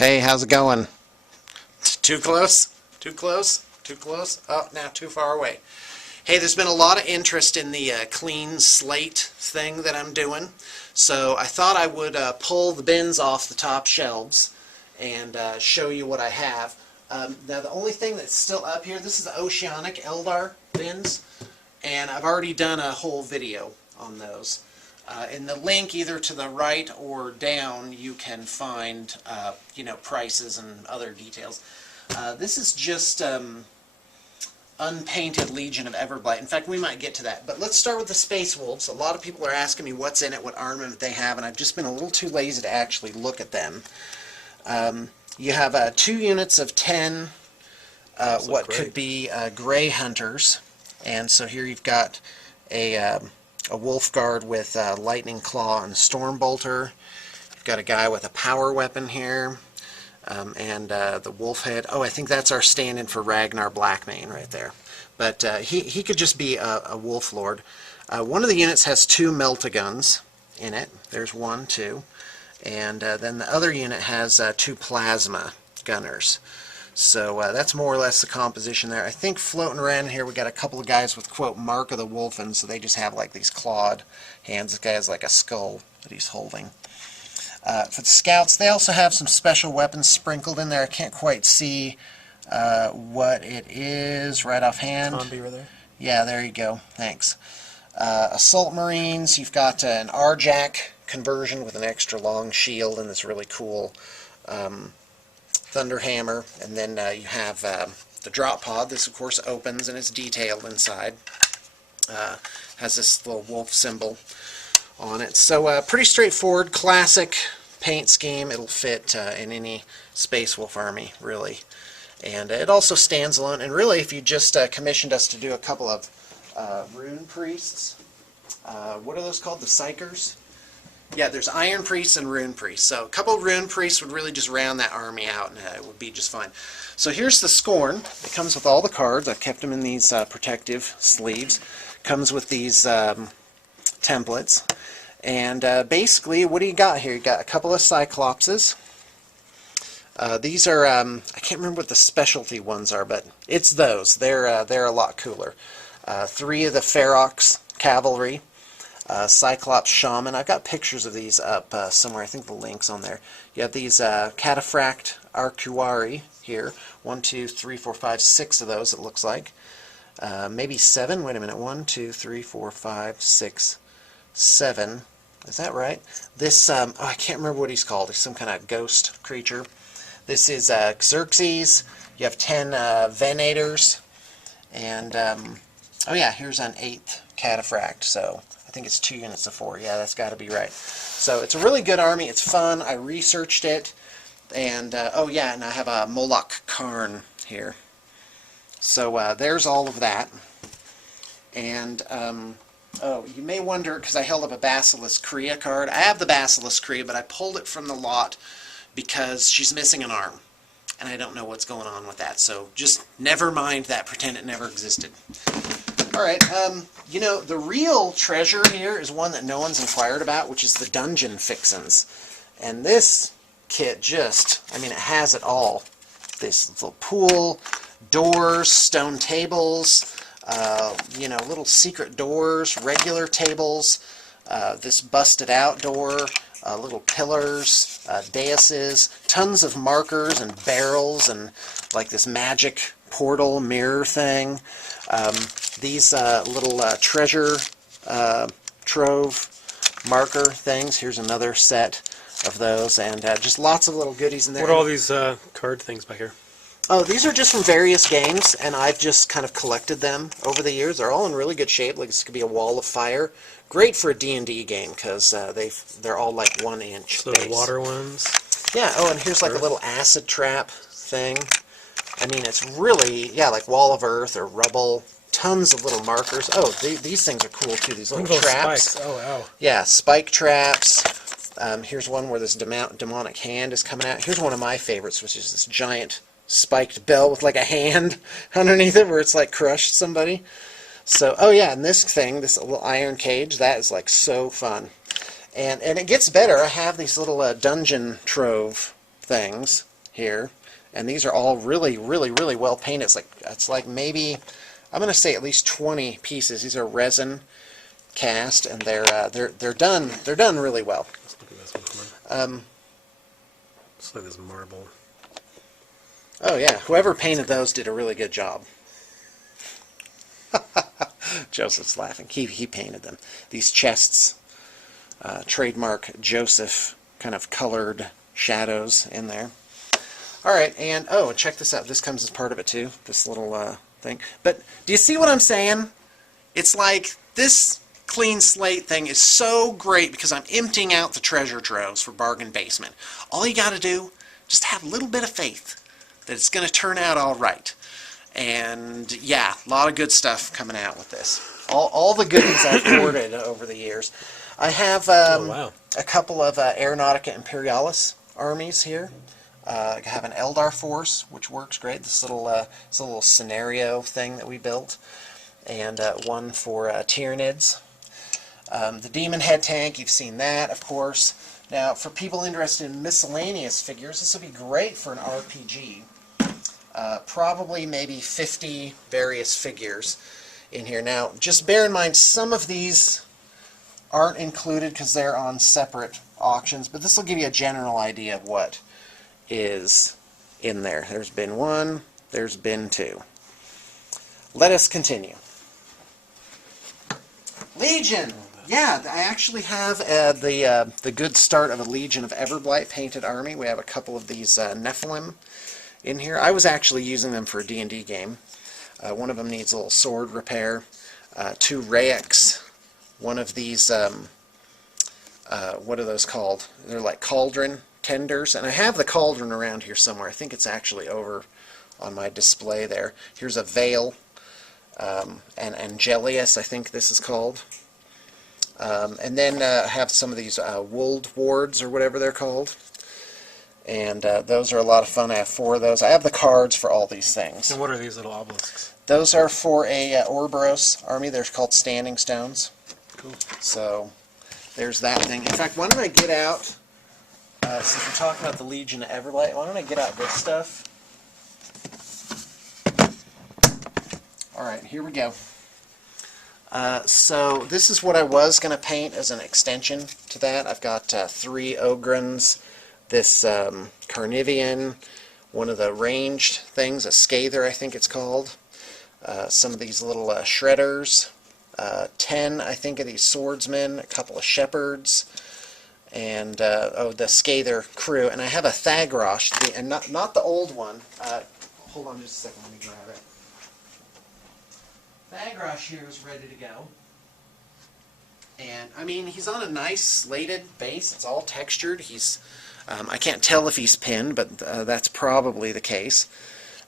Hey, how's it going? Too close? Too close? Too close? Oh, now too far away. Hey, there's been a lot of interest in the clean slate thing that I'm doing, so I thought I would pull the bins off the top shelves and show you what I have. Now, the only thing that's still up here, this is the Oceanic Eldar bins, and I've already done a whole video on those. In the link either to the right or down, you can find prices and other details. This is just unpainted Legion of Everblight. In fact, we might get to that. But let's start with the Space Wolves. A lot of people are asking me what's in it, what armament they have, and I've just been a little too lazy to actually look at them. You have 2 units of 10 what could be Gray Hunters. And so here you've got a Wolf Guard with Lightning Claw and Storm Bolter. You've got a guy with a power weapon here. And the Wolf Head. Oh, I think that's our stand-in for Ragnar Blackmane right there. But he could just be a Wolf Lord. One of the units has 2 Meltaguns in it. There's 1, 2. And then the other unit has 2 Plasma Gunners. So that's more or less the composition there. I think floating around here we got a couple of guys with, quote, Mark of the Wolfen, so they just have like these clawed hands. This guy has like a skull that he's holding. For the Scouts, they also have some special weapons sprinkled in there. I can't quite see what it is right offhand. Combi right there. Yeah, there you go. Thanks. Assault Marines, you've got an RJack conversion with an extra long shield and this really cool Thunderhammer. And then you have the Drop Pod. This, of course, opens and it's detailed inside. Has this little wolf symbol on it. So pretty straightforward, classic paint scheme. It'll fit in any Space Wolf army, really. And it also stands alone. And really, if you just commissioned us to do a couple of Rune Priests, what are those called? The Psychers? Yeah, there's Iron Priests and Rune Priests. So a couple of Rune Priests would really just round that army out, and it would be just fine. So here's the Scorn. It comes with all the cards. I've kept them in these protective sleeves. Comes with these templates. And basically, what do you got here? You got a couple of Cyclopses. These are, I can't remember what the specialty ones are, but it's those. They're a lot cooler. 3 of the Ferox Cavalry. Cyclops Shaman. I've got pictures of these up somewhere. I think the link's on there. You have these Cataphract Arcuari here. 1, 2, 3, 4, 5, 6 of those, it looks like. Maybe 7. Wait a minute. 1, 2, 3, 4, 5, 6, 7. Is that right? This, oh, I can't remember what he's called. He's some kind of ghost creature. This is Xerxes. You have 10 Venators. And, oh yeah, here's an 8th Cataphract. So I think it's 2 units of 4. Yeah, that's got to be right. So it's a really good army. It's fun. I researched it. And, oh yeah, and I have a Moloch Karn here. So there's all of that. And, oh, you may wonder, because I held up a Basilisk Kriya card. I have the Basilisk Kriya, but I pulled it from the lot because she's missing an arm. And I don't know what's going on with that. So just never mind that. Pretend it never existed. Alright, you know, the real treasure here is one that no one's inquired about, which is the Dungeon Fixins. And this kit just, I mean, it has it all. This little pool, doors, stone tables, you know, little secret doors, regular tables, this busted out door, little pillars, daises, tons of markers and barrels and like this magic portal mirror thing. These little treasure trove marker things. Here's another set of those, and just lots of little goodies in there. What are all these card things back here? Oh, these are just from various games, and I've just kind of collected them over the years. They're all in really good shape. Like this could be a Wall of Fire. Great for a D&D game because they're all like 1-inch. So the water ones. Yeah. Oh, and here's like a little acid trap thing. I mean, it's really, yeah, like Wall of Earth or Rubble. Tons of little markers. Oh, these things are cool too. These little traps. Spikes. Oh wow. Yeah, spike traps. Here's one where this demonic hand is coming out. Here's one of my favorites, which is this giant spiked bell with like a hand underneath it where it's like crushed somebody. So, oh yeah, and this thing, this little iron cage, that is like so fun. And it gets better. I have these little dungeon trove things here, and these are all really, really, really well painted. It's like maybe, I'm going to say at least 20 pieces. These are resin cast, and they're done really well. Let's look at this one. Come on. It's like this marble. Oh yeah, whoever painted those did a really good job. Joseph's laughing. He painted them. These chests, trademark Joseph kind of colored shadows in there. All right, and oh, check this out. This comes as part of it too. This little thing. But do you see what I'm saying? It's like this clean slate thing is so great because I'm emptying out the treasure troves for Bargain Basement. All you got to do, just have a little bit of faith that it's going to turn out all right. And yeah, a lot of good stuff coming out with this. All the goodies I've hoarded over the years. I have Wow. a couple of Aeronautica Imperialis armies here. I have an Eldar force, which works great. This little scenario thing that we built. And one for Tyranids. The Demon Head tank, you've seen that, of course. Now, for people interested in miscellaneous figures, this would be great for an RPG. Probably maybe 50 various figures in here. Now, just bear in mind, some of these aren't included because they're on separate auctions, but this will give you a general idea of what is in there. There's bin 1, there's bin 2. Let us continue. Legion! Yeah, I actually have the good start of a Legion of Everblight painted army. We have a couple of these Nephilim in here. I was actually using them for a D&D game. One of them needs a little sword repair. 2 Rayeks. One of these, what are those called? They're like cauldron tenders. And I have the cauldron around here somewhere. I think it's actually over on my display there. Here's a Veil. And Angelius, I think this is called. And then I have some of these Wold Wards, or whatever they're called. And those are a lot of fun. I have 4 of those. I have the cards for all these things. And what are these little obelisks? Those are for a Ouroboros army. They're called Standing Stones. Cool. So there's that thing. In fact, why don't I get out, since we're talking about the Legion of Everblight, why don't I get out this stuff? Alright, here we go. So this is what I was going to paint as an extension to that. I've got 3 Ogrons, this Carnivian, one of the ranged things, a Scather I think it's called, some of these little Shredders, 10 I think of these Swordsmen, a couple of Shepherds, and the Scather crew, and I have a Thagrosh, and not the old one. Hold on just a second, let me grab it. Thagrosh here is ready to go. And, I mean, he's on a nice slated base. It's all textured. He's, I can't tell if he's pinned, but that's probably the case.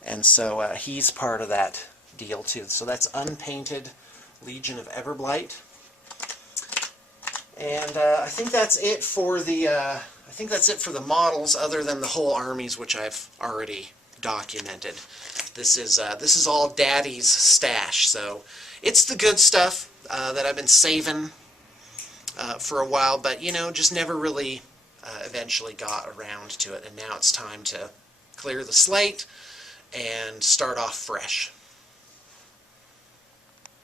And so he's part of that deal, too. So that's unpainted Legion of Everblight. And I think that's it for the models, other than the whole armies, which I've already documented. This is all Daddy's stash, so it's the good stuff that I've been saving for a while, but you know, just never really eventually got around to it, and now it's time to clear the slate and start off fresh.